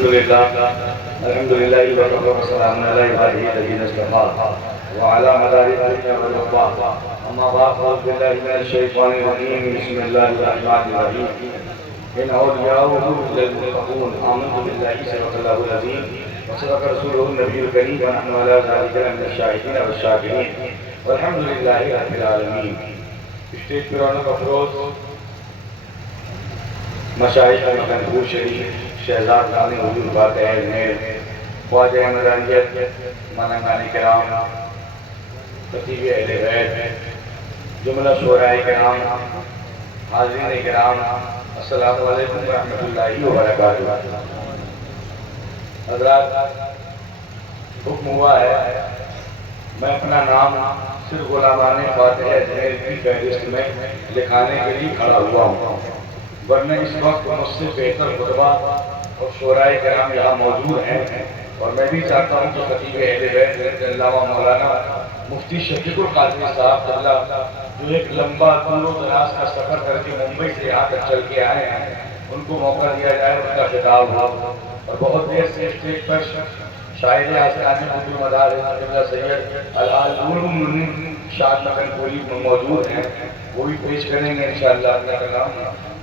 الحمد لله وكفى وسلام على عباده الذين اصطفى وعلى مدار الدنيا والوفاء. اما بعد فاعوذ بالله من الشيطان الرجيم. بسم الله الرحمن الرحيم. ان اولياؤه الا المتقون. آمنت بالله صدق الله العظيم وصدق رسوله النبي الكريم ونحن على ذلك من الشاهدين والشاكرين والحمد لله رب العالمين. اسٹیج پر رونق افروز مشائخ مقبول شریف شہزاد خان حضور فاتح میر خواجہ مداریت مننگانی کرام خطیب اہل بیت جملہ شعراء کرام حاضرین کرام السلام علیکم ورحمۃ اللہ وبرکاتہ. حضرات حکم ہوا ہے میں اپنا نام صرف غلامان فاتح اجمیر کی فہرست میں لکھانے کے لیے کھڑا ہوا ہوں، ورنہ اس وقت مجھ سے بہتر خطبہ اور شعراء کرام یہاں موجود ہیں. اور میں بھی چاہتا ہوں کہ خطیب اہل بیت علامہ مولانا مفتی شفیق القادری صاحب اللہ جو ایک لمبا دور و دراز کا سفر کر کے ممبئی سے یہاں تک چل کے آئے ہیں، ان کو موقع دیا جائے، ان کا خطاب ہو. اور بہت دیر سے اسٹیج پر شاعر آستانے عبد المدار قبلہ سید العالم شاد مکن کولی موجود ہیں، وہ بھی پیش کریں گے انشاءاللہ اپنا کلام.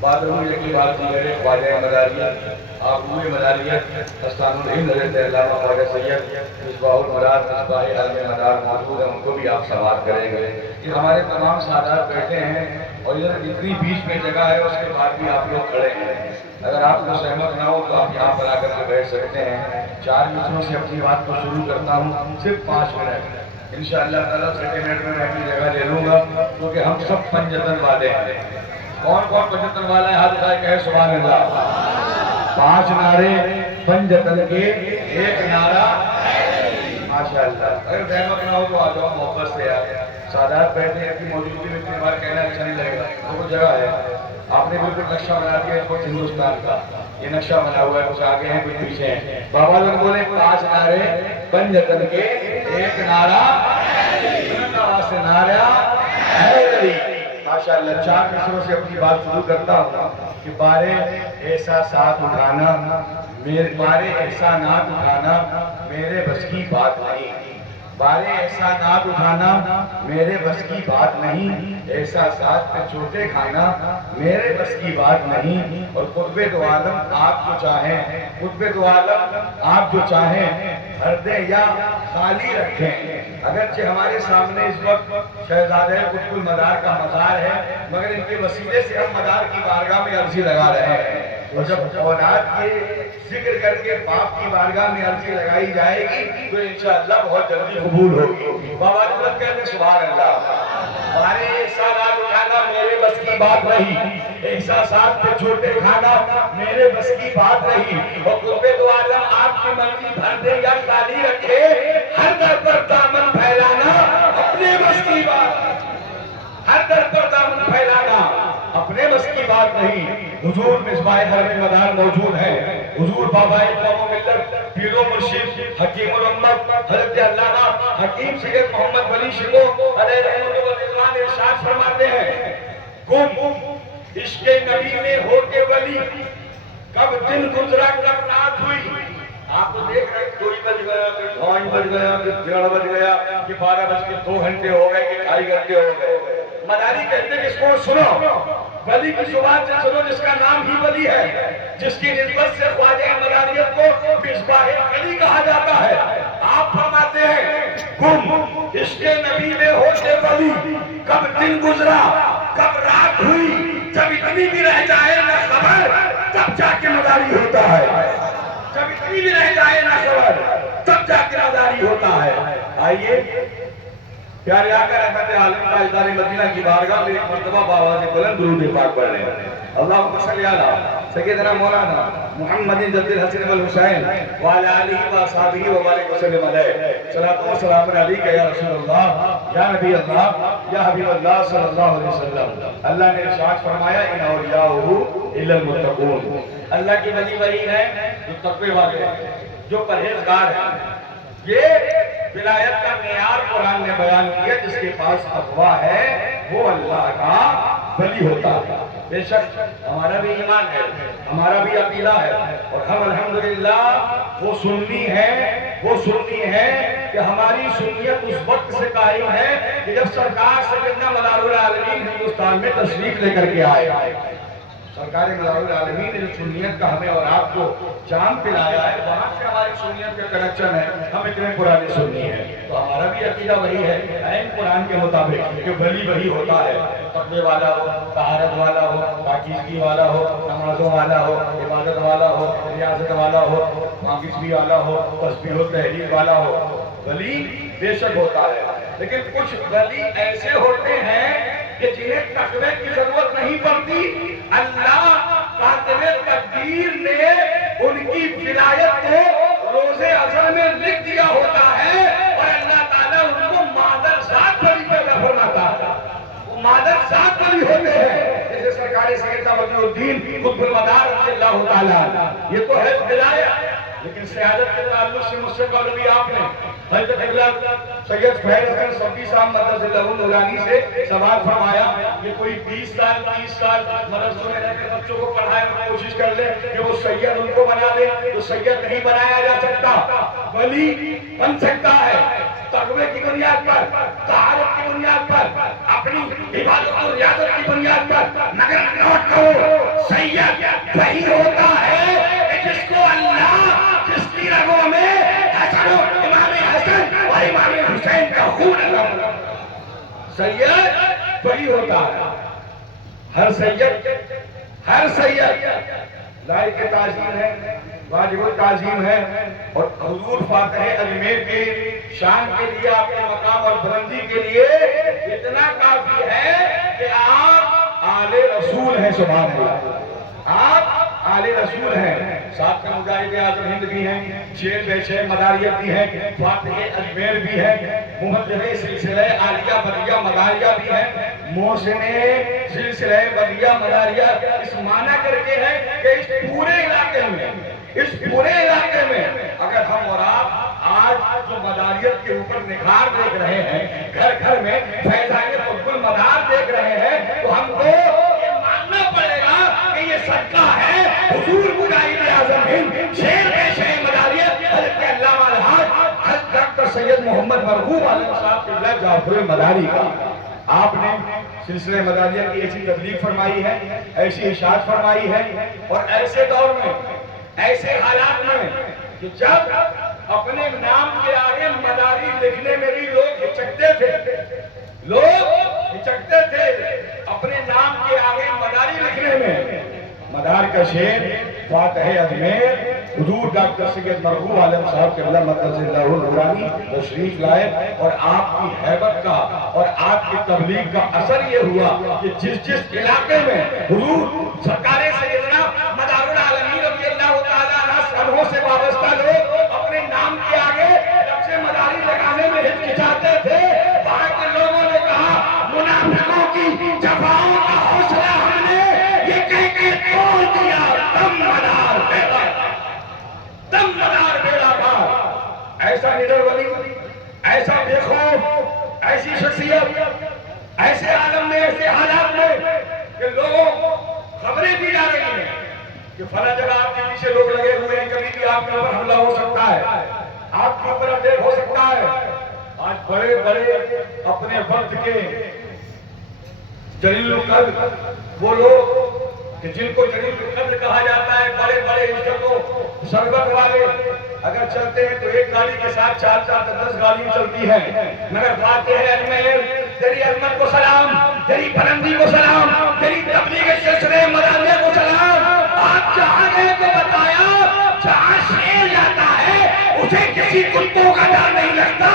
بعد میں یہ بات دیگر خواجہ مداریت آبوئے مداریت استان الہند حضرت علامہ خواجہ سید مصباح المراد مصباح عالم مدار موجود ہیں، ان کو بھی آپ سماعت کریں گے. یہ ہمارے تمام سادات بیٹھے ہیں اور ادھر جتنی بیچ میں جگہ ہے اس کے بعد بھی آپ لوگ کھڑے ہیں. اگر آپ کو سہمت نہ ہو تو آپ یہاں پر آ کر کے بیٹھ سکتے ہیں. 4 مصروں سے اپنی بات کو شروع کرتا ہوں، صرف 5 منٹ. انشاءاللہ تعالیٰ سیکنڈ منٹ میں اپنی جگہ لے لوں گا کیونکہ ہم سب پنجتن والے ہیں. کون کون پنجتن والا ہے؟ ہاتھ اٹھائے کہے سبحان اللہ. 5 نعرے پنجتن کے، 1 نعرہ ماشاءاللہ. اگر سہمت نہ ہو تو آ جاؤ محبت سے. سادات بیٹھے ہیں کہ موجودگی میں اتنی بار کہنا اچھا نہیں لگے گا. وہ جگہ ہے آپ نے بالکل نقشہ بنا دیا اس وقت ہندوستان کا. یہ نقشہ بنا ہوا ہے، کچھ آگے ہیں کچھ پیچھے ہیں. بابا لوگ بولے 5 نعرے پنجتن کے، 1 نعرہ سے نعرہ حیدری. ماشاءاللہ 4 مصروں سے اپنی بات شروع کرتا ہوں کہ بارے احساسات اٹھانا بارے احسانات اٹھانا میرے بس کی بات نہیں. بارے احسانات اٹھانا میرے بس کی بات نہیں. احساسات پہ چوٹے کھانا میرے بس کی بات نہیں. اور قطب دو عالم آپ جو چاہیں، قطب دو عالم آپ جو چاہیں بھر دیں یا خالی رکھیں. اگرچہ ہمارے سامنے اس وقت شہزادہ قطب المدار کا مزار ہے، مگر ان کے وسیلے سے ہم مدار کی بارگاہ میں عرضی لگا رہے ہیں. اور جب اولاد کے ذکر کر کے باپ کی بارگاہ میں عرضی لگائی جائے گی تو انشاءاللہ بہت جلدی قبول ہوگی. بابا جلد کہتے ہیں سبحان اللہ. ہمارے احسانات اٹھانا میرے بس کی بات نہیں، احساسات پہ چھوٹے کھانا میرے بس کی بات نہیں. اور قطب دو عالم آپ کی مرضی بھر دے یا خالی رکھے، ہر در پر دامن پھیلانا اپنے بس کی بات. ہر در پر دامن پھیلانا اپنے بس کی بات نہیں. حضور مصباح حرم مدار موجود ہیں. حضور بابا قوم و ملت پیر و مرشد حکیم الامت حضرت علامہ حکیم سید محمد ولی شکو علیہ رحمۃ و رضوان ارشاد فرماتے ہیں گم عشق نبی میں ہو کے ولی کب دن گزرا کب رات ہوئی. آپ کو دیکھ رہے ہیں 2 بج گیا، پھر 2 بج گیا، پھر 1:30 بج گیا، کہ 12:02 ہو گئے کہ 2.5 گھنٹے ہو گئے. مداری کہتے ہیں کہ اس کو سنو، ولی کی زبان سے سنو جس کا نام ہی ولی ہے، جس کی نسبت سے خواجہ مداریت کو مصباح ولی کہا جاتا ہے. آپ فرماتے ہیں گم عشق نبی میں ہوتے ولی کب دن گزرا کب رات ہوئی. جب اتنی بھی رہ جائے نہ خبر تب جا کے مداری ہوتا ہے. جب اتنی بھی رہ جائے نہ خبر تب جا کے مداری ہوتا ہے. آئیے پیارے آقا رحمت عالم تاجدار مدینہ کی بارگاہ میں ایک مرتبہ بآواز بلند درود پاک پڑھ لیں. اللہم صلی علی سیدنا مولانا محمد جد الحسن والحسین وعلی آلہ واصحابہ وبارک وسلم علیہ. صلاۃ و سلام علیک یا رسول اللہ یا نبی اللہ یا حبیب اللہ صلی اللہ علیہ وسلم. اللہ نے ارشاد فرمایا ان اولیاءہ الا المتقون. اللہ کی ولی وہی ہے جو تقوی والے ہیں، جو پرہیزگار ہیں. یہ ولایت کا معیار قرآن نے بیان کیا. جس کے پاس تقویٰ ہے وہ اللہ کا ولی ہوتا ہے. بے شک ہمارا بھی ایمان ہے، ہمارا بھی عقیدہ ہے، اور ہم الحمدللہ وہ سنی ہے کہ ہماری سنیت اس وقت سے قائم ہے کہ جب سرکار سیدنا مدار العالمین ہندوستان میں تشریف لے کر کے آئے۔ سرکار مدار العالمین نے جو سنیت کا ہمیں اور آپ کو جام پلایا ہے، وہاں سے ہماری سنیت کا کنیکشن ہے، ہم اتنے پرانے سنی ہیں، تو ہمارا بھی عقیدہ وہی ہے، عین قرآن کے مطابق کہ ولی وہی ہوتا ہے، تقوی والا ہو، طہارت والا ہو، پاکیزگی والا ہو، نمازوں والا ہو، عبادت والا ہو، ریاضت والا ہو، پاکیزگی والا ہو، تسبیح و تحلیل والا ہو، ولی بے شک ہوتا ہے۔ لیکن کچھ ولی ایسے ہوتے ہیں کہ جنہیں تقوی کی ضرورت نہیں پڑتی، اللہ کاتب تقدیر نے ان کی ولایت کو روز ازل میں لکھ دیا ہوتا ہے، اور اللہ تعالیٰ ان کو مادر ذات ولی پیدا فرماتا ہے، وہ مادر ذات ولی ہوتے ہیں، جیسے سرکار سیدنا ولی الدین قطب المدار رضی اللہ تعالیٰ۔ یہ تو ہے ولایت، لیکن سیادت کے تعلق سے مجھ سے قبل بھی آپ نے حضرت قبلہ سید فیض حسن صفی صاحب مدرس اللہ نورانی سے سوال فرمایا کہ کوئی 20 سال 30 سال مدرسوں میں رہ کے بچوں کو پڑھائے اور کوشش کر لے کہ وہ سید ان کو بنا دے، تو سید نہیں بنایا جا سکتا، ولی بن سکتا ہے تقوی کی بنیاد پر، طہارت کی بنیاد پر، اپنی عبادت اور ریاضت کی بنیاد پر، مگر نوٹ کرو سید وہی ہوتا ہے کہ جس کو اللہ جس کی رگوں میں حسن امام حسن اور امام حسین کا خون ہے، سید وہی ہوتا ہے۔ ہر سید لائق تعظیم ہے، واجب التعظیم ہے، اور حضور فاتح اجمیر کی شان کے لیے، آپ کے مقام اور بلندی کے لیے اتنا کافی ہے کہ آپ آل رسول ہیں، سبحان اللہ، آپ آل رسول ہیں، ساتھ میں مجاہد اعظم ہند بھی ہیں، شیر بے شیر مداریت بھی ہیں، فاتح اجمیر بھی ہیں، محدث سلسلہ عالیہ بدیہ مداریہ بھی ہیں، محسن سلسلہ بدیہ مداریہ، اس معنی کر کے ہے کہ اس پورے علاقے میں اگر ہم اور آپ آج جو مداریت کے اوپر نکھار دیکھ رہے ہیں، گھر گھر میں فیضان قطب المدار دیکھ رہے ہیں، تو ہم کو یہ ماننا پڑے گا کہ یہ صدقہ ہے حضور مجاہد اعظم ہند شیر بے شیر مداریت حضرت علامہ الحاج حضرت ڈاکٹر سید محمد مرحوم علیہ صاحب قبلہ جعفر المداری کا۔ آپ نے سلسلہ مداریہ کی ایسی تبلیغ فرمائی ہے، ایسی اشاعت فرمائی ہے، اور ایسے دور میں، ایسے حالات میں کہ جب اپنے نام کے آگے مداری لکھنے میں بھی لوگ ہچکتے تھے، اپنے نام کے آگے مداری لکھنے میں، مدار کا شیر فاتح اجمیر حضور ڈاکٹر سید مرحوم عالم صاحب قبلہ مقدس اللہ نورانی تشریف لائے، اور آپ کی ہیبت کا اور آپ کی تبلیغ کا اثر یہ ہوا کہ جس علاقے میں حضور سرکار سیدنا مدار العالمین رضی اللہ تعالیٰ عنہ سے وابستہ لوگ اپنے نام کے آگے لفظ مداری لگانے میں ہچکچاتے تھے، وہاں کے لوگوں نے کہا منافقوں کی جفاؤں کا حوصلہ ہم نے یہ کہہ کے توڑ دیا، دم مدار بیڑا پار۔ ایسا نڈر ولی، ایسا بے خوف، ایسی شخصیت، ایسے عالم میں، ایسے حالات میں کہ لوگوں خبریں دی جا رہی ہیں کہ فلاں جگہ آپ کے پیچھے لوگ لگے ہوئے ہیں، کبھی بھی آپ کے اوپر حملہ ہو سکتا ہے، آپ کے اوپر اٹیک ہو سکتا ہے۔ آج بڑے اپنے وقت کے جلیل القدر وہ لوگ کہ جن کو جلیل القدر کہا جاتا ہے، بڑے عزت و ثروت والے، اگر چلتے ہیں تو ایک گاڑی کے ساتھ 4-10 گاڑیاں چلتی ہیں، مگر فاتح اجمیر تیری عظمت کو سلام، تیری بلندی کو سلام، تیری تبلیغ سلسلہ مداریہ کو سلام۔ آپ جہاں گئے تو بتایا جہاں شیر جاتا ہے اسے کسی کتوں کا ڈر نہیں لگتا،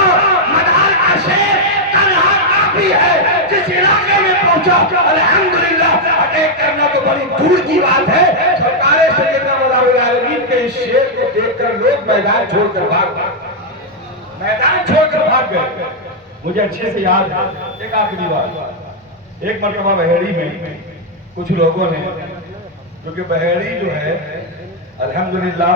مدار کا شیر تنہا کافی ہے، جس علاقے میں پہنچا الحمدللہ اٹیک کرنا تو بڑی دور کی بات ہے۔ سرکار سیدنا مدار العالمین کے اس شیر کو دیکھ کر لوگ میدان چھوڑ کر بھاگ گئے۔ مجھے اچھے سے یاد ہے ایک آخری بات، ایک مرتبہ بحیری میں کچھ لوگوں نے، کیونکہ بحیری جو ہے الحمدللہ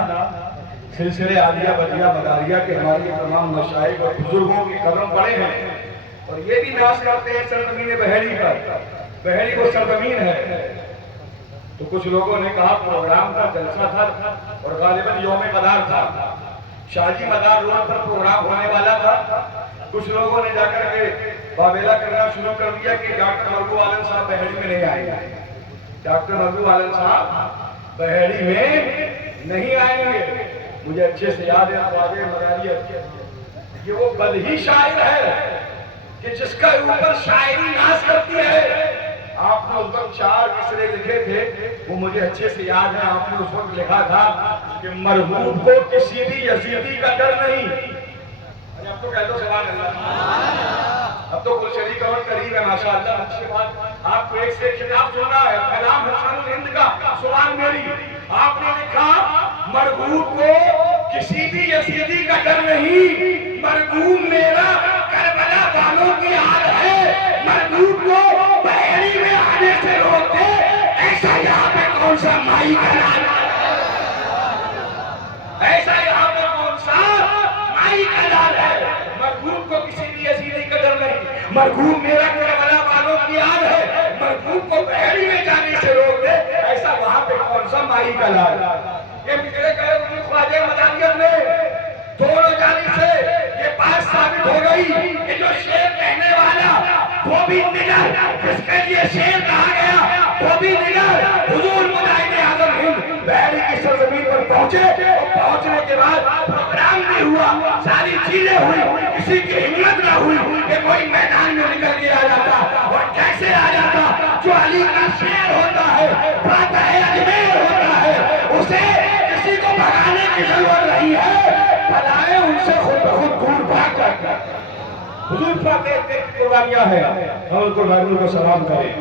سلسلے عالیہ بدیہ مداریہ کے ہمارے تمام مشائخ اور بزرگوں کی قدم پڑے ہیں، اور یہ بھی ناز کرتے ہیں سرزمین بحیری پر۔ بحیری وہ سرزمین ہے تو کچھ لوگوں نے کہا پروگرام کا جلسہ تھا اور غالباً یوم مدار تھا، شاہجی مدار روڈ پر پروگرام ہونے والا تھا۔ کچھ لوگوں نے جا کر کے بابیلا کرنا شروع کر دیا کہ ڈاکٹر مرغو عالم صاحب بحیری میں نہیں آئیں گے، ڈاکٹر مرغو عالم صاحب بحیری میں نہیں آئیں گے۔ مجھے اچھے سے یاد ہے خواجہ مداریت، یہ وہ بدہی شاعر ہے کہ جس کا اوپر شاعری ناز کرتی ہے۔ آپ نے اس وقت 4 مصرے لکھے تھے، وہ مجھے اچھے سے یاد ہے۔ آپ نے اس وقت لکھا تھا کہ مرغوب کو کسی بھی یزیدی کا ڈر نہیں۔ اب تو کہہ دو سبحان اللہ، اب تو کل شریک اور قریب ہے ماشاءاللہ۔ اس کے بعد آپ کو ایک سے ایک خطاب سنا ہے، کلام حسن الہند کا سبحان میری۔ آپ نے لکھا مرغوب کو کسی بھی یزیدی کا ڈر نہیں، مرغوب میرا کربلا والوں کی حال ہے، مرغوب کو بحیری میں آنے سے روکتے، ایسا یہاں پہ کون سا مائی کا لال ہے، ایسا یہاں پہ کون سا مائی کا لال ہے۔ مرغوب کو کسی بھی یزیدی کا ڈر نہیں، مرغوب میرا کربلا والوں کی حال ہے، مرغوب کو بحیری میں جانے سے روکتے، ایسا وہاں پہ کون سا مائی کا لال ہے۔ یہ مجھے کہے کہ خواجہ مداریت نے دونوں جانب سے یہ بات ثابت ہو گئی کہ جو شعر کہنے والا وہ بھی نگر، جس کے لیے شعر کہا گیا وہ بھی نگر۔ حضور مجاہد اعظم ہند بحیری کی سرزمین پر پہنچے اور پہنچنے کے بعد پروگرام بھی ہوا، ساری چیزیں ہوئی، کسی کی ہمت نہ ہوئی کہ کوئی میدان میں نکل کے آ جاتا، اور کیسے آ جاتا؟ جو علی کا شعر ہوتا ہے، فاتح اجمیر ہوتا ہے، اسے کسی کو بھگانے کی ضرورت نہیں ہے، بھلائے ان سے خود بخود دور بھاگ جاتا ہے۔ حضور فاتح کی قربانیاں ہیں، ہم ان قربانیوں کو سلام کریں۔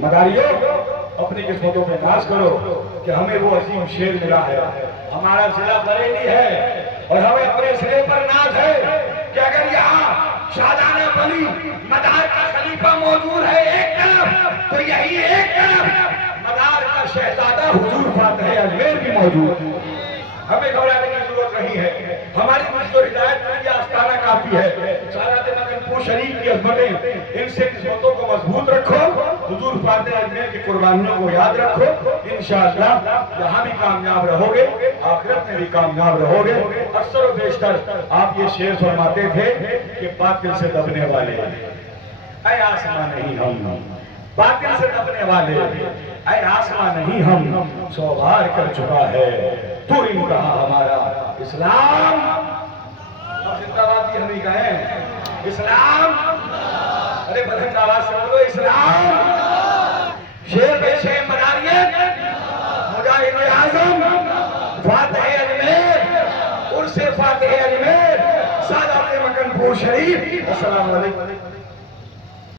مداریوں اپنی قسمتوں پہ ناز کرو کہ ہمیں وہ عظیم شعر ملا ہے۔ ہمارا ضلع بریلی ہے اور ہمیں اپنے ضلع پر ناز ہے کہ اگر یہاں شاہجہاں بلی مدار کا خلیفہ موجود ہے ایک طرف، تو یہی ایک طرف مدار کا شہزادہ حضور فاتح اجمیر بھی موجود ہے۔ ہمیں گھبرانے کی ضرورت نہیں ہے، ہماری مجھ کو ہدایت کے لیے آستانہ کافی ہے۔ سادات مکن پور شریف کی عظمتیں، ان سے قسمتوں کو مضبوط رکھو، حضور فاتح اجمیر کی قربانیوں کو یاد رکھو، انشاءاللہ یہاں بھی کامیاب رہو گے، آخرت میں بھی کامیاب رہو گے۔ اکثر و بیشتر آپ یہ شعر فرماتے تھے کہ باطل سے دبنے والے اے آسمان نہیں ہم، باطل سے دبنے والے اے آسمان نہیں ہم، سو بار کر چکا ہے تو انتہا ہمارا اسلام۔ اب زندہ باد بھی ہم ہی کہیں اسلام، ارے بلند آواز سے بولو اسلام۔ شیر بے شیر مداریت، مجاہد اعظم فاتح اجمیر، عرس فاتح اجمیر، سادات مکن پور شریف۔ السلام علیکم۔